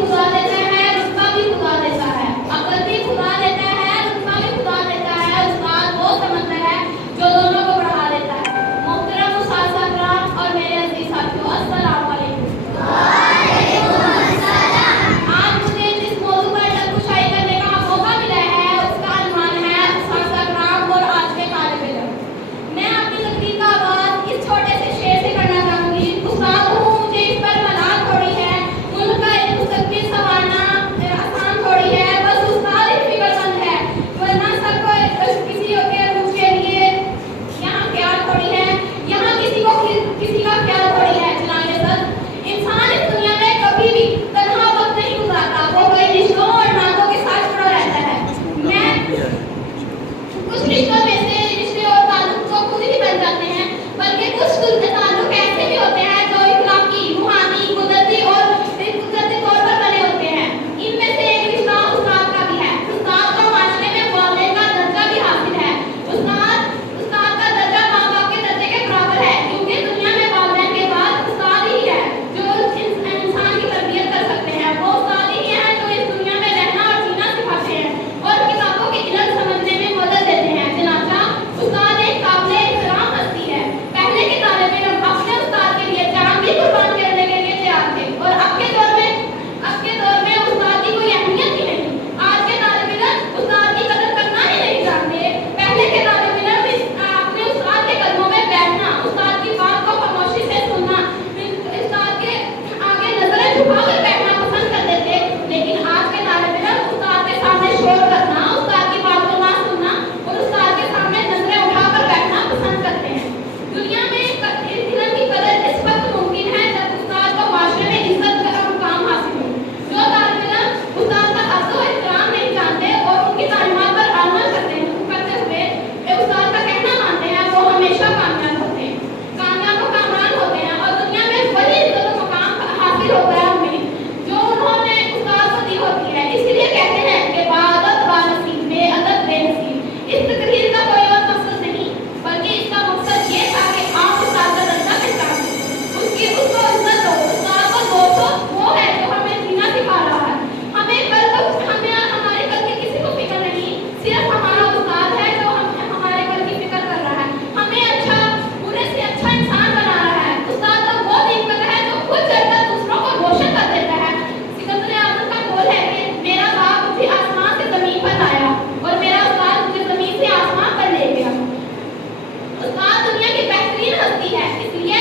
खुदा देता है, रुतबा भी खुदा देता है, अकल भी खुदा देता है, रुतबा भी खुदा देता है। उस्ताद वो समझता है जो दोनों को बढ़ा देता है। मोहतरम उस्ताद साहब और मेरे अजीज साथियों, अस्सलाम वालेकुम। आज मुझे जिस मौजू पर लफ्ज़ करने का मौका मिला है उसका अनुमान है उस्ताद साहब और आज के तालिब इल्म। मैं अपनी तकरीर का आगाज़ इस छोटे से शेर से करना चाहूँगी। उस्ताद हूँ, मुझे इस पर मलाल थोड़ी है, मुल्क का एक मुस्तक़बिल संवारना आसान थोड़ी है, बस उस्ताद एक फिक्रमंद है, वरना सबको किसी के रूप के लिए यहाँ प्यार थोड़ी है, यहाँ किसी का ख्याल थोड़ी है। चुनांचे सर इंसान इस दुनिया में कभी भी तन्हा वक्त नहीं गुजारता, वो कई रिश्तों और नातों के साथ जुड़ा रहता है। मैं कुछ रिश्तों में से रिश्ते और ताल्लुक तो खुद ही बन जाते हैं, बल्कि कुछ ताल्लुक ऐसे भी होते हैं जो इखलाकी, रूहानी, कुदरती तौर पर बने होते हैं। इनमें से एक रिश्ता उस्ताद का भी है। उस्ताद को माशरे में वालिद का दर्जा भी हासिल है। उस्ताद का दर्जा माँ बाप के दर्जे के बराबर है, क्योंकि दुनिया में वालिदैन के बाद उस्ताद ही है जो इंसान की तरबियत कर सकते हैं। वो उस्ताद ही हैं जो इस दुनिया में रहना और जीना सिखाते हैं और किताबों के इल्म समझने में मदद देते हैं। चनाचा उस्ताद एक काबिल एहतराम हस्ती है। पहले के तालिब इल्म अपने उस्ताद के लिए जान भी कुर्बान करने के लिए तैयार थे, और अब के दौर में उस्ताद की कोई अहमियत ही नहीं। आज के तालिब इल्म उस्ताद की कदर करना ही नहीं जानते। पहले के तालिब इल्म अपने उस्ताद के कदमों में बैठना, उस्ताद की बात को खामोशी से सुनना, उस्ताद के आगे नजरें झुकाकर बैठना पसंद करते थे। लेकिन आज के तालिब इल्म उस्ताद के सामने शोर करना, उस्ताद की बात को ना सुनना और उस्ताद के सामने नजरें उठाकर बैठना पसंद करते हैं। दुनिया में इल्म की कदर इस वक्त मुमकिन है जब उस्ताद को माशरे में इज्जत का मुकाम हासिल हो। जो तालिब इल्म उस्ताद का हक़ और एहतराम नहीं जानते और उनकी तालीमात पर अमल करते हुए उस्ताद का कहना मानते हैं, वो हमेशा कामयाब होते हैं, कामयाब और कामरान होते हैं, और दुनिया में वही इज्जत और मुकाम हासिल होता है उन्हें जो उन्होंने उस्ताद को दी होती है। इसलिए कहते हैं कि बाअदब बानसीब, बेअदब बेनसीब। इस तकरीर का कोई और मकसद नहीं, बल्कि इसका मकसद ये था कि आप उस्ताद का दर्जा पहचान उसको इज्जत दो। उस्ताद को दोस्तों वो है जो हमें जीना सिखा रहा है। हमारे कल की किसी को फिक्र नहीं, सिर्फ हमारा उस्ताद है जो हमारे कल की फिक्र कर रहा है, हमें बुरे से अच्छा इंसान बना रहा है। उस्ताद तो वो दीपक है जो खुद जलकर दूसरों को रोशन कर देता है। सिकंदर आज़म का बोल है कि मेरा बाप मुझे आसमान से जमीन पर लाया और मेरा उस्ताद मुझे जमीन से आसमान पर ले गया। उस्ताद दुनिया की बेहतरीन हस्ती है, इसलिए